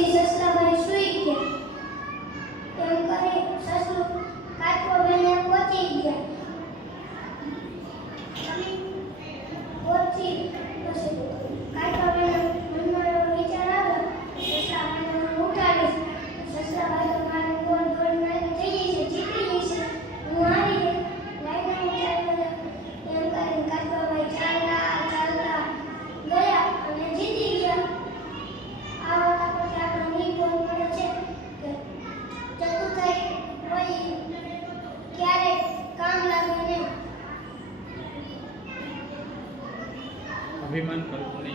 Jesus अभिमान करतो नाही.